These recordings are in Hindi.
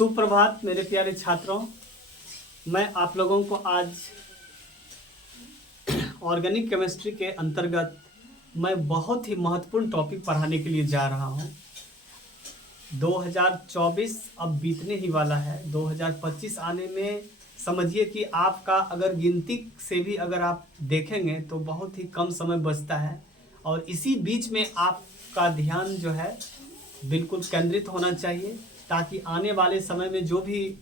सुप्रभात मेरे प्यारे छात्रों। मैं आप लोगों को आज ऑर्गेनिक केमिस्ट्री के अंतर्गत मैं बहुत ही महत्वपूर्ण टॉपिक पढ़ाने के लिए जा रहा हूं। 2024 अब बीतने ही वाला है। 2025 आने में समझिए कि आपका अगर गिनती से भी अगर आप देखेंगे तो बहुत ही कम समय बचता है, और इसी बीच में आपका ध्यान जो है बिल्कुल केंद्रित होना चाहिए, ताकि आने वाले समय में जो भी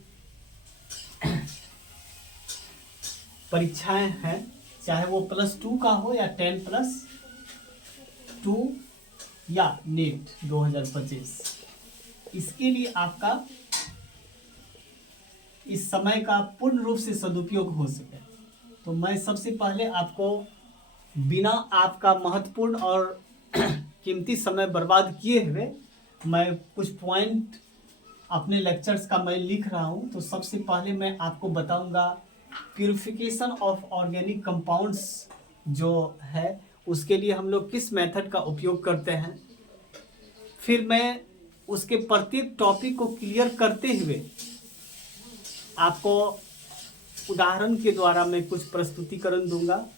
परीक्षाएं हैं, चाहे वो +2 का हो या 10+2 या नीट 2025, इसके लिए आपका इस समय का पूर्ण रूप से सदुपयोग हो सके। तो मैं सबसे पहले आपको बिना आपका महत्वपूर्ण और कीमती समय बर्बाद किए हुए मैं कुछ पॉइंट अपने लेक्चर्स का मैं लिख रहा हूं। तो सबसे पहले मैं आपको बताऊंगा प्यूरिफिकेशन ऑफ ऑर्गेनिक कंपाउंड्स जो है उसके लिए हम लोग किस मेथड का उपयोग करते हैं। फिर मैं उसके प्रत्येक टॉपिक को क्लियर करते हुए आपको उदाहरण के द्वारा मैं कुछ प्रस्तुतिकरण दूंगा,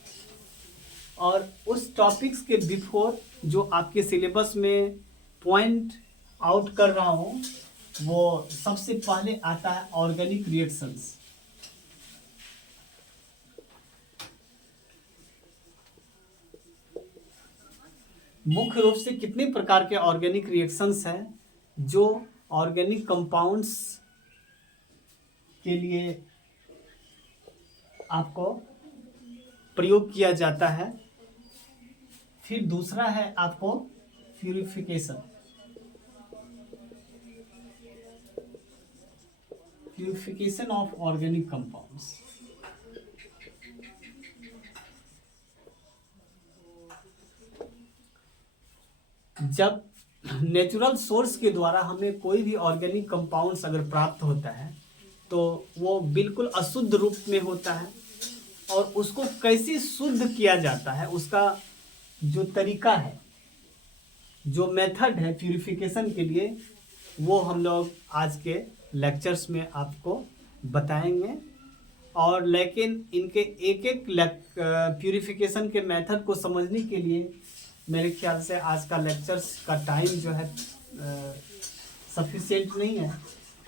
और उस टॉपिक्स के बिफोर जो आपके सिलेबस में पॉइंट आउट कर रहा हूं, वो सबसे पहले आता है ऑर्गेनिक रिएक्शंस। मुख्य रूप से कितने प्रकार के ऑर्गेनिक रिएक्शंस हैं जो ऑर्गेनिक कंपाउंड्स के लिए आपको प्रयोग किया जाता है। फिर दूसरा है आपको प्यूरिफिकेशन ऑफ ऑर्गेनिक कंपाउंड्स। जब नेचुरल सोर्स के द्वारा हमें कोई भी ऑर्गेनिक कंपाउंड्स अगर प्राप्त होता है तो वो बिल्कुल अशुद्ध रूप में होता है, और उसको कैसे शुद्ध किया जाता है, उसका जो तरीका है, जो मेथड है प्यूरिफिकेशन के लिए, वो हम लोग आज के लेक्चर्स में आपको बताएंगे। और लेकिन इनके एक एक प्यूरिफिकेशन के मेथड को समझने के लिए मेरे ख्याल से आज का लेक्चर्स का टाइम जो है सफिशिएंट नहीं है।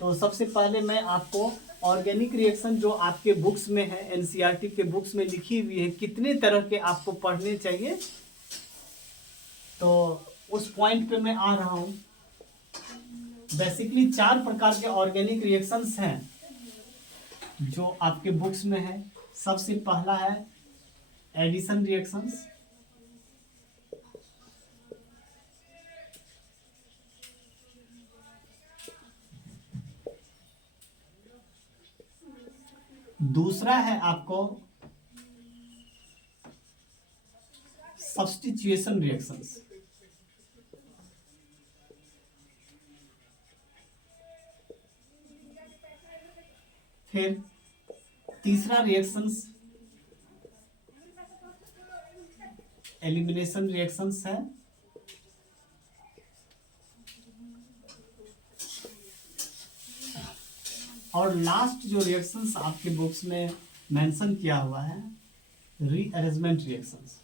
तो सबसे पहले मैं आपको ऑर्गेनिक रिएक्शन जो आपके बुक्स में है, एनसीईआरटी के बुक्स में लिखी हुई है, कितने तरह के आपको पढ़ने चाहिए, तो उस पॉइंट पे मैं आ रहा हूं। बेसिकली 4 प्रकार के ऑर्गेनिक रिएक्शंस हैं जो आपके बुक्स में है। सबसे पहला है एडिशन रिएक्शंस, दूसरा है आपको सब्स्टिट्यूशन रिएक्शंस, फिर तीसरा रिएक्शंस एलिमिनेशन रिएक्शंस है, और लास्ट जो रिएक्शंस आपके बुक्स में मेंशन किया हुआ है रीअरेंजमेंट रिएक्शंस।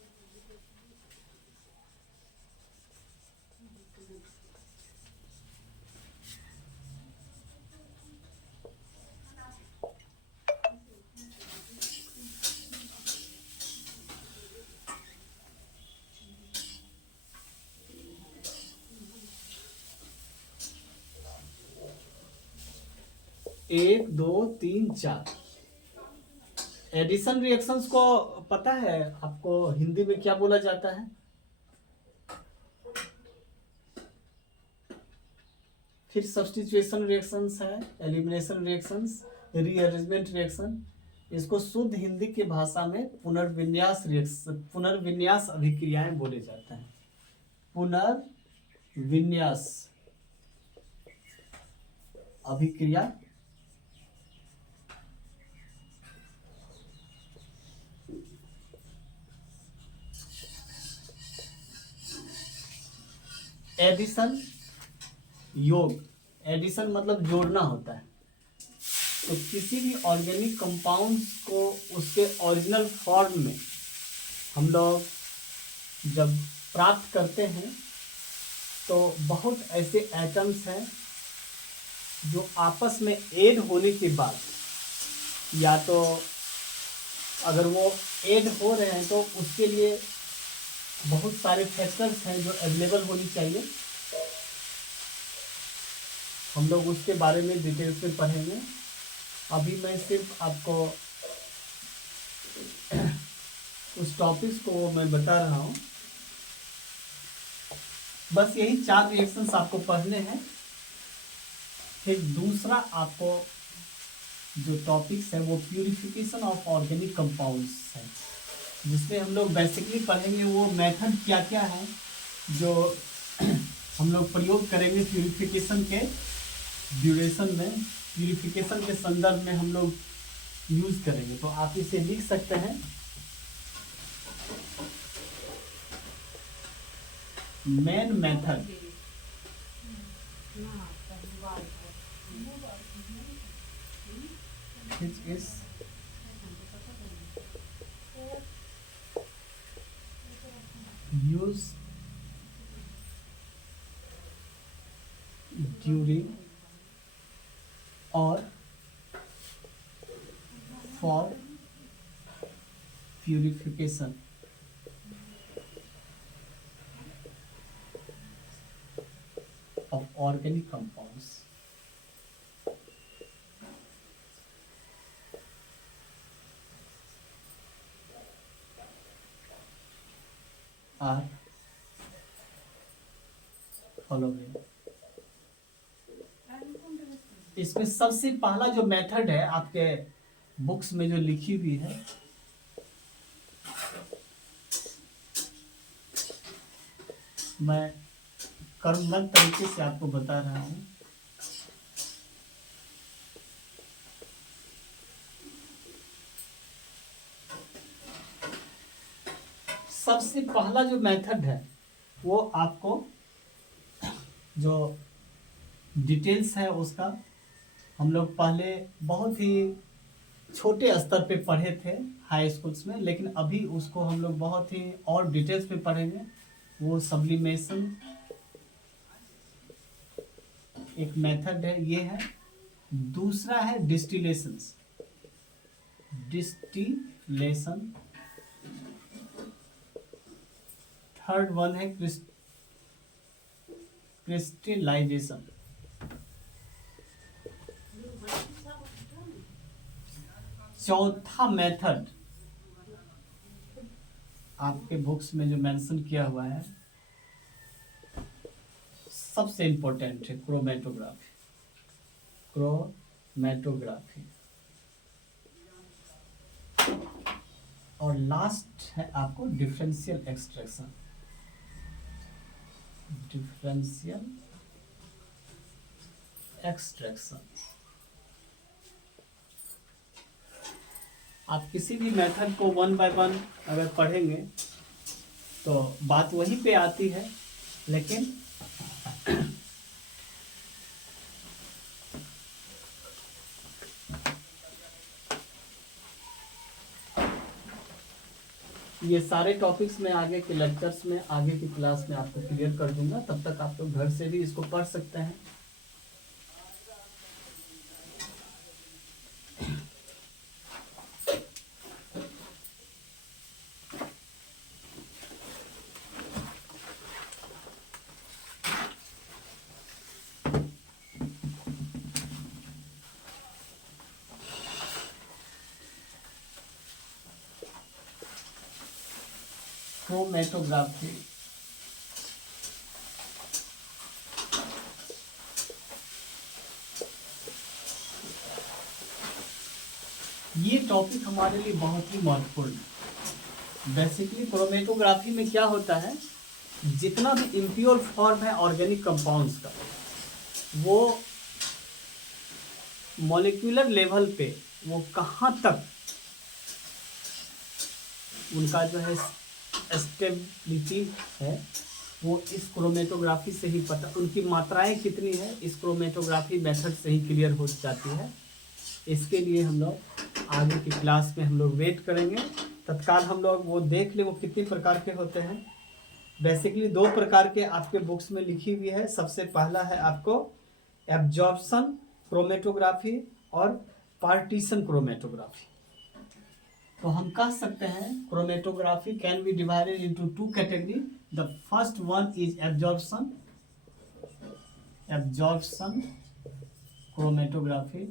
एक, दो, तीन, 4 एडिशन रिएक्शंस को पता है आपको हिंदी में क्या बोला जाता है? फिर सब्स्टिट्यूशन रिएक्शंस है, एलिमिनेशन रिएक्शंस, रीअरेंजमेंट रिएक्शन। इसको शुद्ध हिंदी की भाषा में पुनर्विन्यास अभिक्रियाएं बोले जाते हैं। पुनर्विन्यास अभिक्रिया एडिशन योग, एडिशन मतलब जोड़ना होता है, तो किसी भी ऑर्गेनिक कंपाउंड्स को उसके ओरिजिनल फॉर्म में हम लोग जब प्राप्त करते हैं तो बहुत ऐसे एटम्स हैं जो आपस में ऐड होने के बाद, या तो अगर वो ऐड हो रहे हैं तो उसके लिए बहुत सारे फैक्टर्स हैं जो अवेलेबल होनी चाहिए। हम लोग उसके बारे में डिटेल्स में पढ़ेंगे। अभी मैं सिर्फ आपको उस टॉपिक्स को मैं बता रहा हूँ। बस यही 4 रिएक्शंस आपको पढ़ने हैं। फिर दूसरा आपको जो टॉपिक्स है वो प्यूरिफिकेशन ऑफ ऑर्गेनिक कंपाउंड्स है, जिसमें हम लोग बेसिकली पढ़ेंगे वो मेथड क्या क्या है जो हम लोग प्रयोग करेंगे प्यूरिफिकेशन के ड्यूरेशन में, प्यूरिफिकेशन के संदर्भ में हम लोग यूज करेंगे। तो आप इसे लिख सकते हैं, main method which is used during or for purification of organic compounds. Are following. इसमें सबसे पहला जो मेथड है आपके बुक्स में जो लिखी हुई है, मैं क्रमबद्ध तरीके से आपको बता रहा हूं। सबसे पहला जो मेथड है वो आपको जो डिटेल्स है उसका हम लोग पहले बहुत ही छोटे स्तर पे पढ़े थे हाई स्कूल्स में, लेकिन अभी उसको हम लोग बहुत ही और डिटेल्स में पढ़ेंगे। वो सब्लिमेशन एक मेथड है, ये है। दूसरा है डिस्टिलेशन। थर्ड वन है क्रिस्टलाइजेशन। चौथा मेथड आपके बुक्स में जो मेंशन किया हुआ है सबसे इंपॉर्टेंट है क्रोमेटोग्राफी। और लास्ट है आपको डिफरेंशियल एक्सट्रैक्शन। आप किसी भी मेथड को 1 बाय 1 अगर पढ़ेंगे तो बात वहीं पे आती है, लेकिन ये सारे टॉपिक्स में आगे के लेक्चर्स में, आगे की क्लास में आपको क्लियर कर दूंगा। तब तक आप लोग घर से भी इसको पढ़ सकते हैं। क्रोमेटोग्राफी ये टॉपिक हमारे लिए बहुत ही महत्वपूर्ण है। बेसिकली क्रोमेटोग्राफी में क्या होता है, जितना भी इम्प्योर फॉर्म है ऑर्गेनिक कंपाउंड्स का, वो मॉलिक्यूलर लेवल पे वो कहाँ तक उनका जो है स्टेबिलिटी है, वो इस क्रोमेटोग्राफी से ही पता, उनकी मात्राएं कितनी है इस क्रोमेटोग्राफी मेथड से ही क्लियर हो जाती है। इसके लिए हम लोग आगे की क्लास में हम लोग वेट करेंगे। तत्काल हम लोग वो देख ले वो कितने प्रकार के होते हैं। बेसिकली 2 प्रकार के आपके बुक्स में लिखी हुई है। सबसे पहला है आपको एब्जॉर्प्शन क्रोमेटोग्राफी और पार्टीशन क्रोमेटोग्राफी। तो हम कह सकते हैं chromatography can be divided into 2 category. The first one is absorption chromatography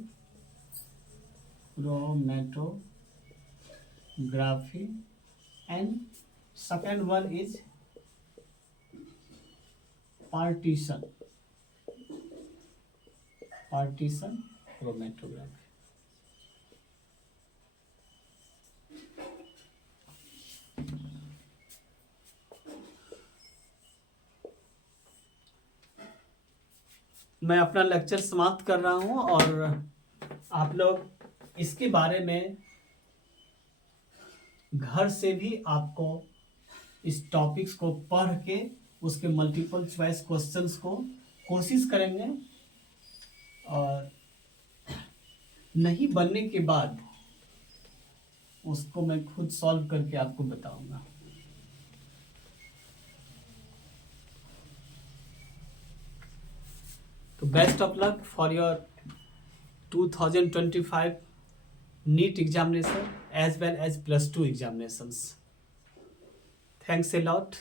and second one is partition chromatography। मैं अपना लेक्चर समाप्त कर रहा हूं और आप लोग इसके बारे में घर से भी आपको इस टॉपिक्स को पढ़ के उसके मल्टीपल चॉइस क्वेश्चंस को कोशिश करेंगे और नहीं बनने के बाद उसको मैं खुद सॉल्व करके आपको बताऊंगा। तो best of luck for your 2025 NEET examination as well as +2 examinations. Thanks a lot.